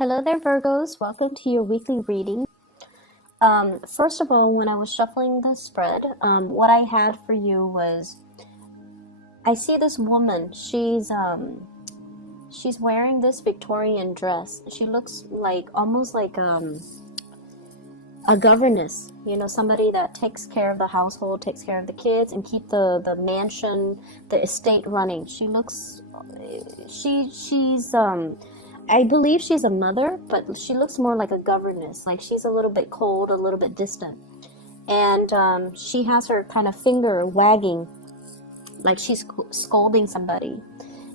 Hello there, Virgos. Welcome to your weekly reading. First of all, when I was shuffling the spread, what I had for you was I see this woman. She's wearing this Victorian dress. She looks like almost like a governess. You know, somebody that takes care of the household, takes care of the kids, and keep the mansion, the estate running. She looks she's I believe she's a mother, but she looks more like a governess. Like she's a little bit cold, a little bit distant. And she has her kind of finger wagging like she's scolding somebody.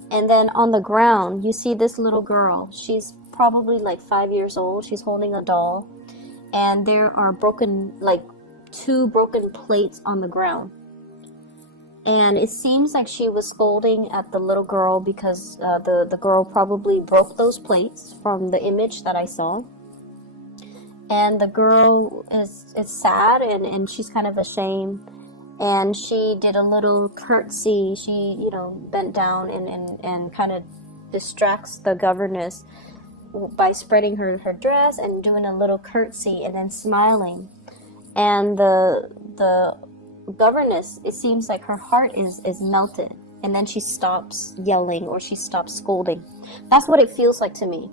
And then on the ground, you see this little girl. She's probably like 5 years old. She's holding a doll. And there are two broken plates on the ground. And it seems like she was scolding at the little girl because the girl probably broke those plates from the image that I saw. And the girl is sad and she's kind of ashamed. And she did a little curtsy. She, bent down and kind of distracts the governess by spreading her dress and doing a little curtsy and then smiling. And the governess, it seems like her heart is melted, and then she stops yelling or she stops scolding. That's what it feels like to me.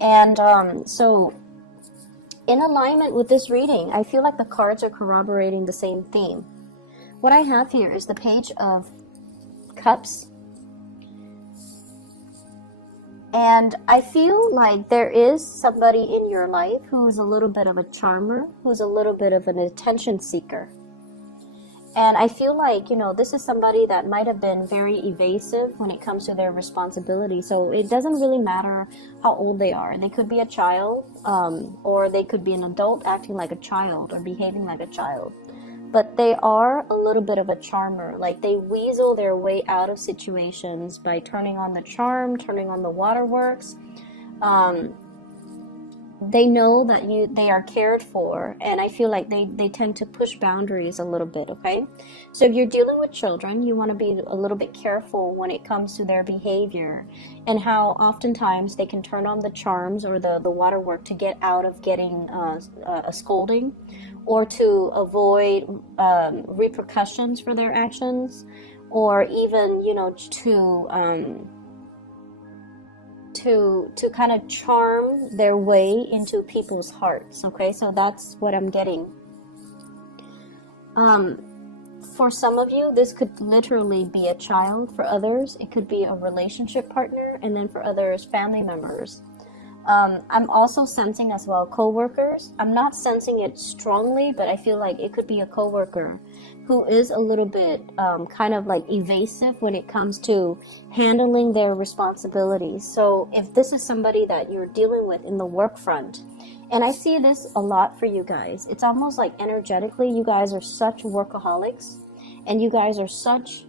And so in alignment with this reading, I feel like the cards are corroborating the same theme. What I have here is the Page of Cups, and I feel like there is somebody in your life who's a little bit of a charmer, who's a little bit of an attention seeker. And I feel like, this is somebody that might have been very evasive when it comes to their responsibility. So it doesn't really matter how old they are. They could be a child, or they could be an adult acting like a child or behaving like a child. But they are a little bit of a charmer. Like they weasel their way out of situations by turning on the charm, turning on the waterworks. They know that they are cared for, and I feel like they tend to push boundaries a little bit, okay? So if you're dealing with children, you want to be a little bit careful when it comes to their behavior and how oftentimes they can turn on the charms or the waterwork to get out of getting a scolding or to avoid repercussions for their actions, or even, to kind of charm their way into people's hearts. Okay, so that's what I'm getting. For some of you, this could literally be a child. For others, it could be a relationship partner, and then for others, family members. I'm also sensing as well co-workers. I'm not sensing it strongly, but I feel like it could be a co-worker who is a little bit kind of like evasive when it comes to handling their responsibilities. So if this is somebody that you're dealing with in the work front, and I see this a lot for you guys, it's almost like energetically you guys are such workaholics and you guys are such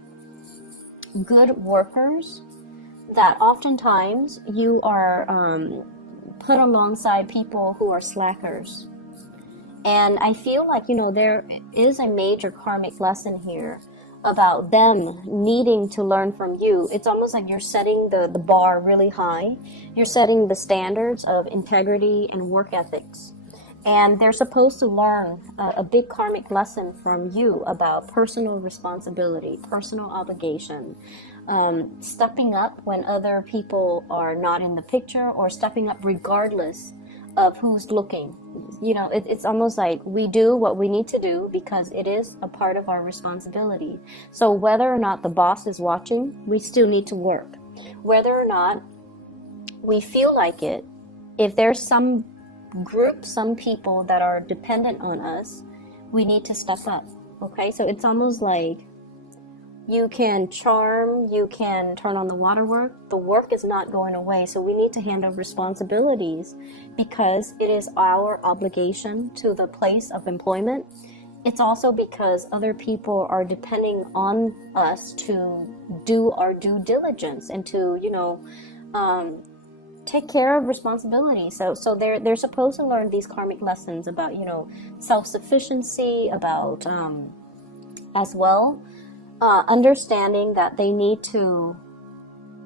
good workers that oftentimes you are put alongside people who are slackers. And I feel like, there is a major karmic lesson here about them needing to learn from you. It's almost like you're setting the bar really high. You're setting the standards of integrity and work ethics. And they're supposed to learn a big karmic lesson from you about personal responsibility, personal obligation, stepping up when other people are not in the picture, or stepping up regardless of who's looking. It's almost like we do what we need to do because it is a part of our responsibility. So whether or not the boss is watching, we still need to work. Whether or not we feel like it, if there's some group, some people that are dependent on us, we need to step up. Okay, so it's almost like you can charm, you can turn on the waterwork. The work is not going away, so we need to handle responsibilities because it is our obligation to the place of employment. It's also because other people are depending on us to do our due diligence and to, take care of responsibility. So they're supposed to learn these karmic lessons about, self-sufficiency, about as well. Understanding that they need to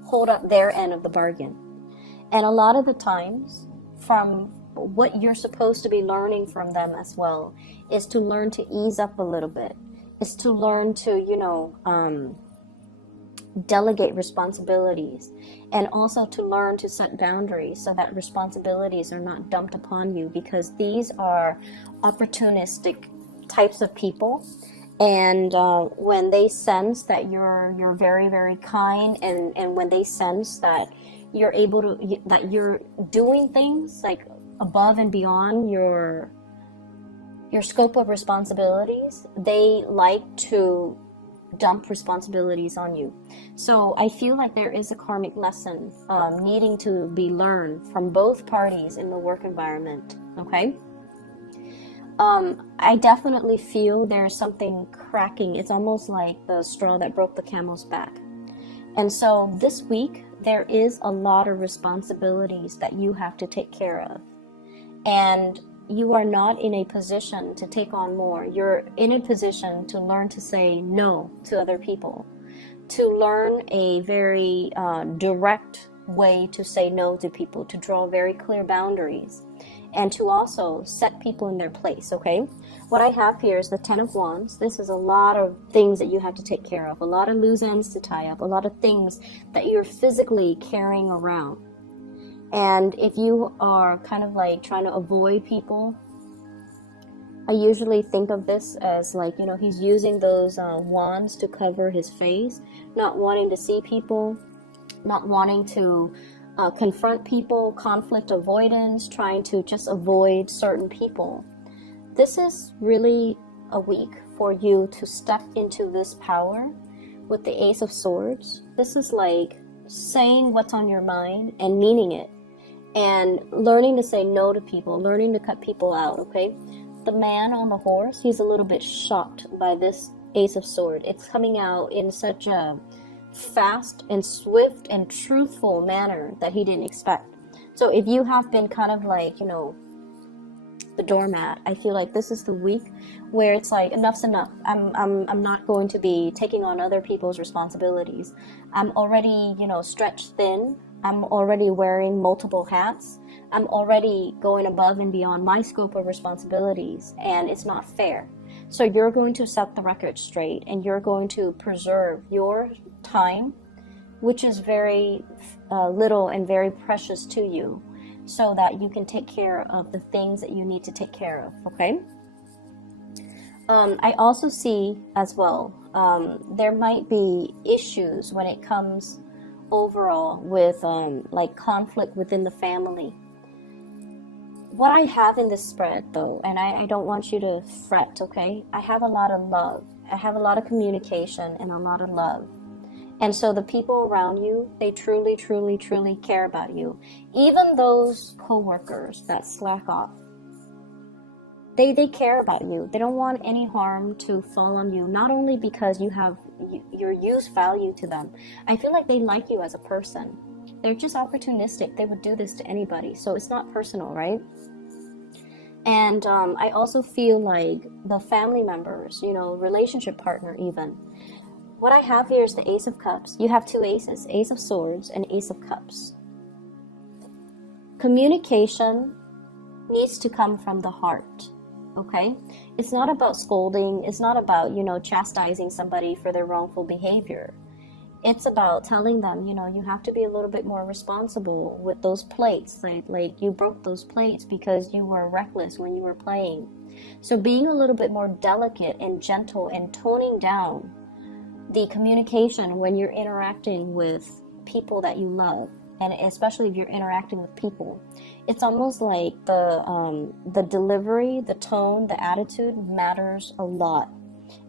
hold up their end of the bargain. And a lot of the times, from what you're supposed to be learning from them as well, is to learn to ease up a little bit, is to learn to, delegate responsibilities, and also to learn to set boundaries so that responsibilities are not dumped upon you, because these are opportunistic types of people. And when they sense that you're very, very kind, and when they sense that you're able to, that you're doing things like above and beyond your scope of responsibilities, they like to dump responsibilities on you. So I feel like there is a karmic lesson needing to be learned from both parties in the work environment. Okay. I definitely feel there's something cracking. It's almost like the straw that broke the camel's back. And so this week, there is a lot of responsibilities that you have to take care of. And you are not in a position to take on more. You're in a position to learn to say no to other people, to learn a very direct way to say no to people, to draw very clear boundaries, and to also set people in their place, okay? What I have here is the Ten of Wands. This is a lot of things that you have to take care of, a lot of loose ends to tie up, a lot of things that you're physically carrying around. And if you are kind of like trying to avoid people, I usually think of this as like, he's using those wands to cover his face, not wanting to see people, not wanting to confront people, conflict avoidance, trying to just avoid certain people. This is really a week for you to step into this power with the Ace of Swords. This is like saying what's on your mind and meaning it, and learning to say no to people, learning to cut people out, okay? The man on the horse, he's a little bit shocked by this Ace of Swords. It's coming out in such a fast and swift and truthful manner that he didn't expect. So if you have been kind of like, the doormat, I feel like this is the week where it's like, enough's enough. I'm not going to be taking on other people's responsibilities. I'm already, stretched thin. I'm already wearing multiple hats. I'm already going above and beyond my scope of responsibilities, and it's not fair. So you're going to set the record straight, and you're going to preserve your time, which is very little and very precious to you, so that you can take care of the things that you need to take care of, okay? I also see as well, there might be issues when it comes overall with like conflict within the family. What I have in this spread though, and I don't want you to fret, okay? I have a lot of love. I have a lot of communication and a lot of love. And so the people around you, they truly, truly, truly care about you. Even those co-workers that slack off, they care about you. They don't want any harm to fall on you, not only because your use value to them. I feel like they like you as a person. They're just opportunistic. They would do this to anybody. So it's not personal, right? And I also feel like the family members, relationship partner even. What I have here is the Ace of Cups. You have two aces, Ace of Swords and Ace of Cups. Communication needs to come from the heart, okay? It's not about scolding. It's not about, chastising somebody for their wrongful behavior. It's about telling them, you have to be a little bit more responsible with those plates. Like you broke those plates because you were reckless when you were playing. So being a little bit more delicate and gentle and toning down the communication when you're interacting with people that you love, and especially if you're interacting with people, it's almost like the delivery, the tone, the attitude matters a lot,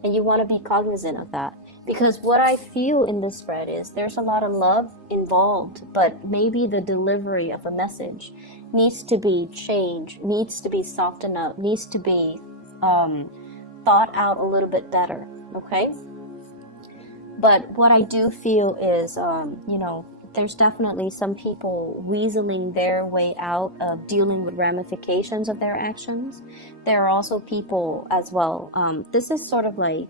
and you want to be cognizant of that. Because what I feel in this spread is there's a lot of love involved, but maybe the delivery of a message needs to be changed, needs to be softened up, needs to be thought out a little bit better, okay? But what I do feel is, there's definitely some people weaseling their way out of dealing with ramifications of their actions. There are also people as well. This is sort of like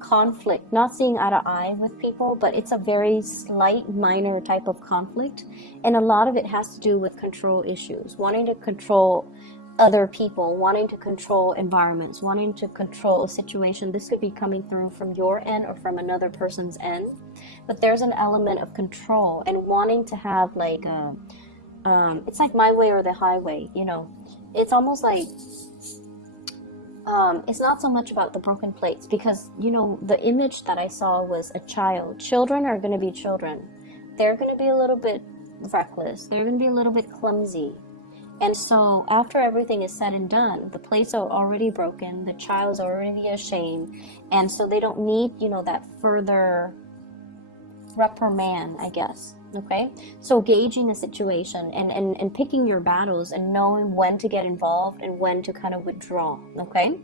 conflict, not seeing eye to eye with people, but it's a very slight, minor type of conflict. And a lot of it has to do with control issues, wanting to control other people, wanting to control environments, wanting to control a situation. This could be coming through from your end or from another person's end. But there's an element of control and wanting to have like a, it's like my way or the highway, you know. It's almost like, it's not so much about the broken plates, because, you know, the image that I saw was a child. Children are going to be children. They're going to be a little bit reckless. They're going to be a little bit clumsy. And so after everything is said and done, the plates are already broken, the child's already ashamed, and so they don't need, you know, that further reprimand, I guess. Okay, so gauging the situation and picking your battles and knowing when to get involved and when to kind of withdraw. Okay,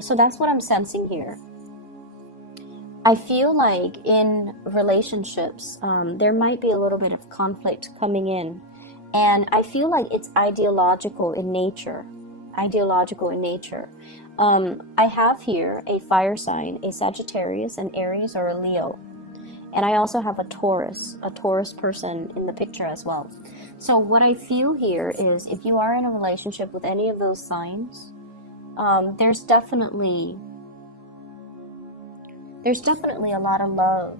so that's what I'm sensing here. I feel like in relationships, there might be a little bit of conflict coming in. And I feel like it's ideological in nature. Ideological in nature. I have here a fire sign, a Sagittarius, an Aries, or a Leo. And I also have a Taurus person in the picture as well. So what I feel here is, if you are in a relationship with any of those signs, there's definitely a lot of love.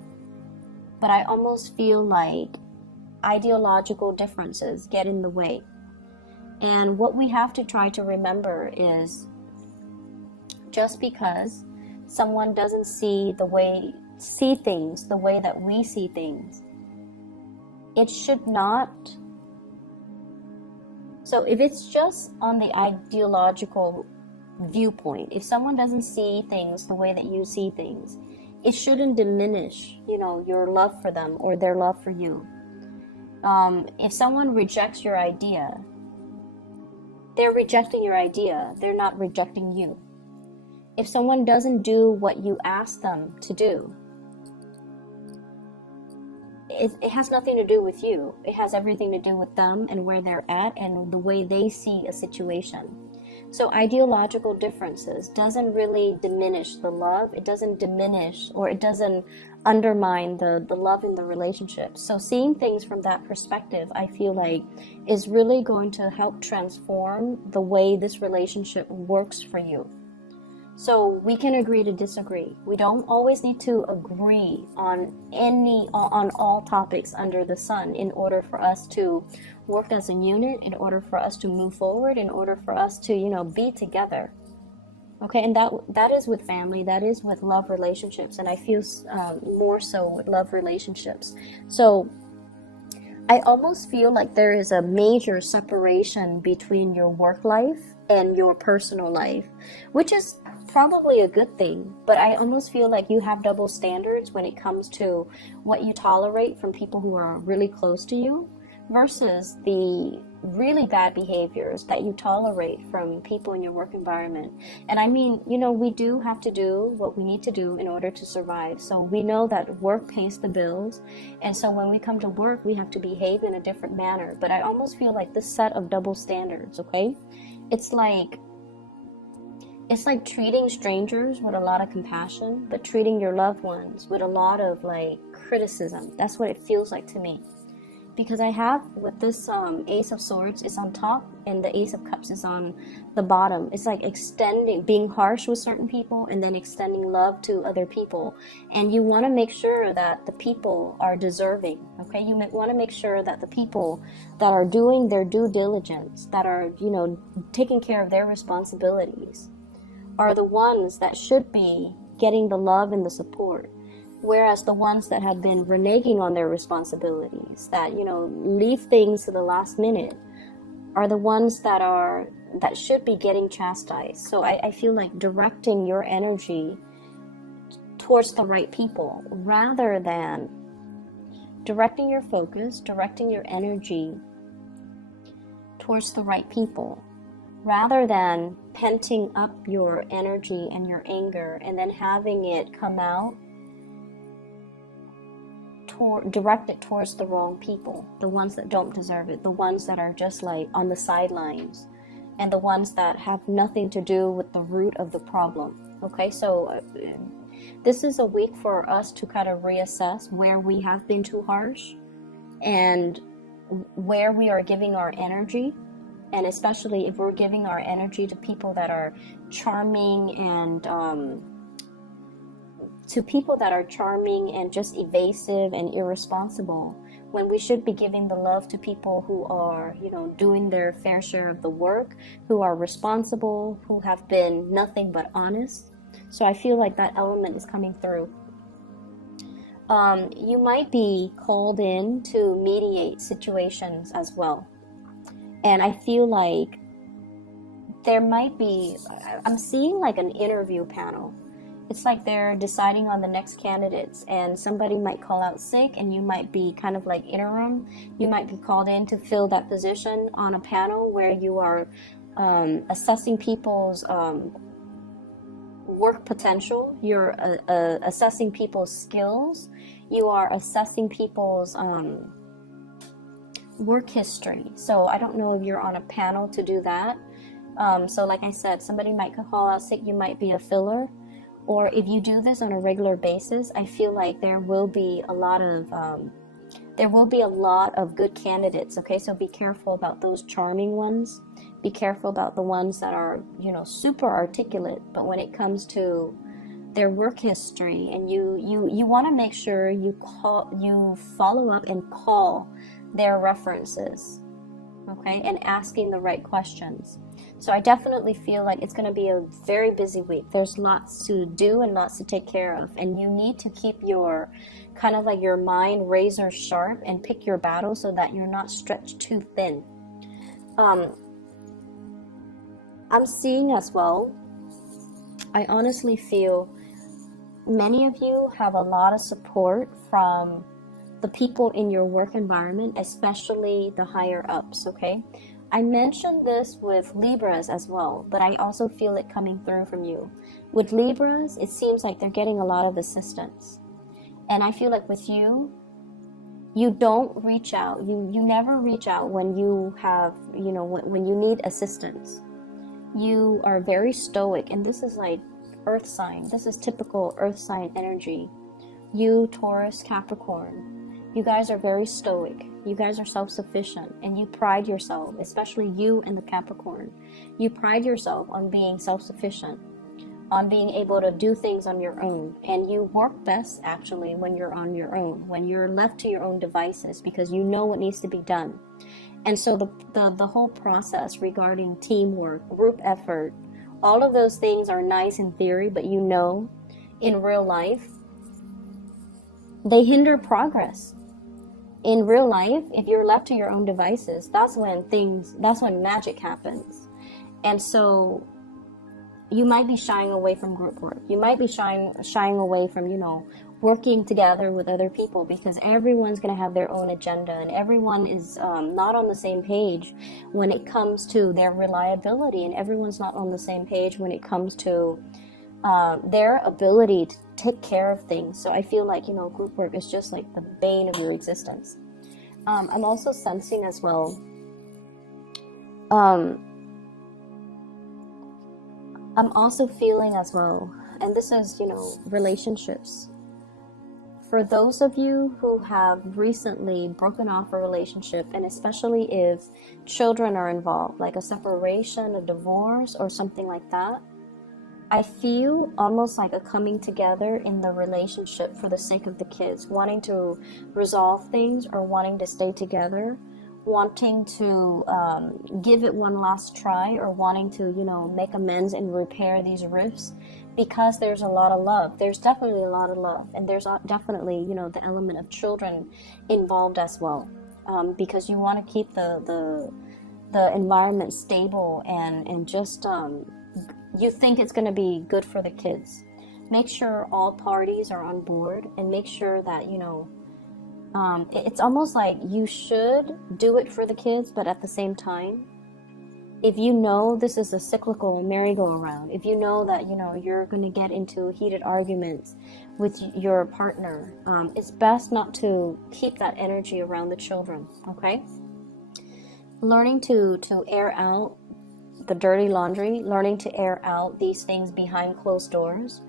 But I almost feel like ideological differences get in the way. And what we have to try to remember is, just because someone doesn't see things the way that we see things, it should not. So if it's just on the ideological viewpoint, if someone doesn't see things the way that you see things, it shouldn't diminish, you know, your love for them or their love for you. If someone rejects your idea, they're rejecting your idea. They're not rejecting you. If someone doesn't do what you ask them to do, it has nothing to do with you. It has everything to do with them and where they're at and the way they see a situation. So ideological differences doesn't really diminish the love. It doesn't diminish, or it doesn't undermine the love in the relationship. So seeing things from that perspective, I feel like, is really going to help transform the way this relationship works for you. So we can agree to disagree. We don't always need to agree on all topics under the sun in order for us to work as a unit, in order for us to move forward, in order for us to, you know, be together. Okay, and that is with family, that is with love relationships, and I feel more so with love relationships. So I almost feel like there is a major separation between your work life and your personal life, which is probably a good thing, but I almost feel like you have double standards when it comes to what you tolerate from people who are really close to you versus the really bad behaviors that you tolerate from people in your work environment. And I mean, you know, we do have to do what we need to do in order to survive. So we know that work pays the bills, and so when we come to work, we have to behave in a different manner. But I almost feel like this set of double standards, okay? It's like treating strangers with a lot of compassion, but treating your loved ones with a lot of like criticism. That's what it feels like to me. Because I have, with this Ace of Swords is on top and the Ace of Cups is on the bottom. It's like being harsh with certain people and then extending love to other people. And you want to make sure that the people are deserving, okay? You want to make sure that the people that are doing their due diligence, that are, you know, taking care of their responsibilities, are the ones that should be getting the love and the support. Whereas the ones that have been reneging on their responsibilities, that, you know, leave things to the last minute, are the ones that should be getting chastised. So I feel like directing your energy towards the right people, rather than directing your focus, directing your energy towards the right people, rather than penting up your energy and your anger and then having it come out, direct it towards the wrong people, the ones that don't deserve it, the ones that are just like on the sidelines, and the ones that have nothing to do with the root of the problem. Okay, so this is a week for us to kind of reassess where we have been too harsh and where we are giving our energy, and especially if we're giving our energy to people that are charming and just evasive and irresponsible, when we should be giving the love to people who are, doing their fair share of the work, who are responsible, who have been nothing but honest. So I feel like that element is coming through. You might be called in to mediate situations as well. And I feel like there might be, I'm seeing like an interview panel. It's like they're deciding on the next candidates, and somebody might call out sick and you might be kind of like interim. You might be called in to fill that position on a panel where you are assessing people's work potential. You're assessing people's skills. You are assessing people's work history. So I don't know if you're on a panel to do that. So like I said, somebody might call out sick. You might be a filler. Or if you do this on a regular basis, I feel like there will be a lot of good candidates. Okay, so be careful about those charming ones. Be careful about the ones that are, super articulate, but when it comes to their work history, and you want to make sure you follow up and call their references, okay, and asking the right questions. So I definitely feel like it's going to be a very busy week. There's lots to do and lots to take care of. And you need to keep your kind of like your mind razor sharp and pick your battle so that you're not stretched too thin. I'm seeing as well, I honestly feel many of you have a lot of support from the people in your work environment, especially the higher ups, okay? I mentioned this with Libras as well, but I also feel it coming through from you. With Libras, it seems like they're getting a lot of assistance. And I feel like with you, you don't reach out. You never reach out when you have, when you need assistance. You are very stoic, and this is like earth sign. This is typical earth sign energy. You, Taurus, Capricorn. You guys are very stoic. You guys are self-sufficient, and you pride yourself, especially you and the Capricorn. You pride yourself on being self-sufficient, on being able to do things on your own. And you work best actually when you're on your own, when you're left to your own devices, because you know what needs to be done. And so the whole process regarding teamwork, group effort, all of those things are nice in theory, but in real life, they hinder progress. In real life, if you're left to your own devices, that's when magic happens. And so you might be shying away from group work. You might be shying away from, working together with other people, because everyone's going to have their own agenda, and everyone is not on the same page when it comes to their reliability, and everyone's not on the same page when it comes to their ability to take care of things. So I feel like, group work is just like the bane of your existence. I'm also sensing as well, I'm also feeling as well, and this is, relationships. For those of you who have recently broken off a relationship, and especially if children are involved, like a separation, a divorce, or something like that, I feel almost like a coming together in the relationship for the sake of the kids, wanting to resolve things or wanting to stay together, wanting to give it one last try, or wanting to, make amends and repair these rifts, because there's a lot of love. There's definitely a lot of love, and there's definitely, the element of children involved as well, because you want to keep the environment stable and just you think it's going to be good for the kids. Make sure all parties are on board, and make sure that, it's almost like you should do it for the kids, but at the same time, if you know this is a cyclical merry-go-round, if you know that, you're going to get into heated arguments with your partner, it's best not to keep that energy around the children, okay? Learning to air out the dirty laundry, learning to air out these things behind closed doors,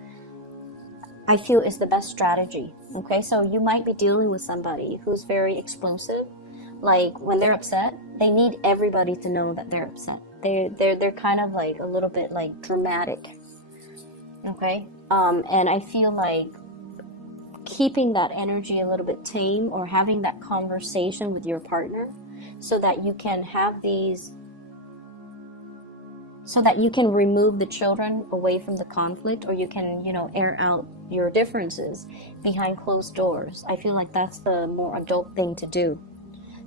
I feel is the best strategy. Okay, so you might be dealing with somebody who's very explosive. Like when they're upset, they need everybody to know that they're upset. They're kind of like a little bit like dramatic. Okay, and I feel like keeping that energy a little bit tame, or having that conversation with your partner, so that you can have these, so that you can remove the children away from the conflict, or you can, you know, air out your differences behind closed doors. I feel like that's the more adult thing to do.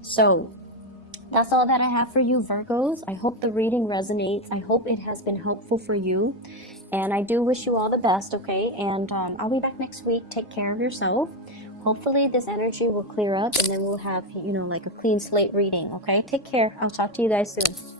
So that's all that I have for you, Virgos. I hope the reading resonates. I hope it has been helpful for you. And I do wish you all the best, okay? And I'll be back next week. Take care of yourself. Hopefully this energy will clear up, and then we'll have, you know, like a clean slate reading, okay? Take care. I'll talk to you guys soon.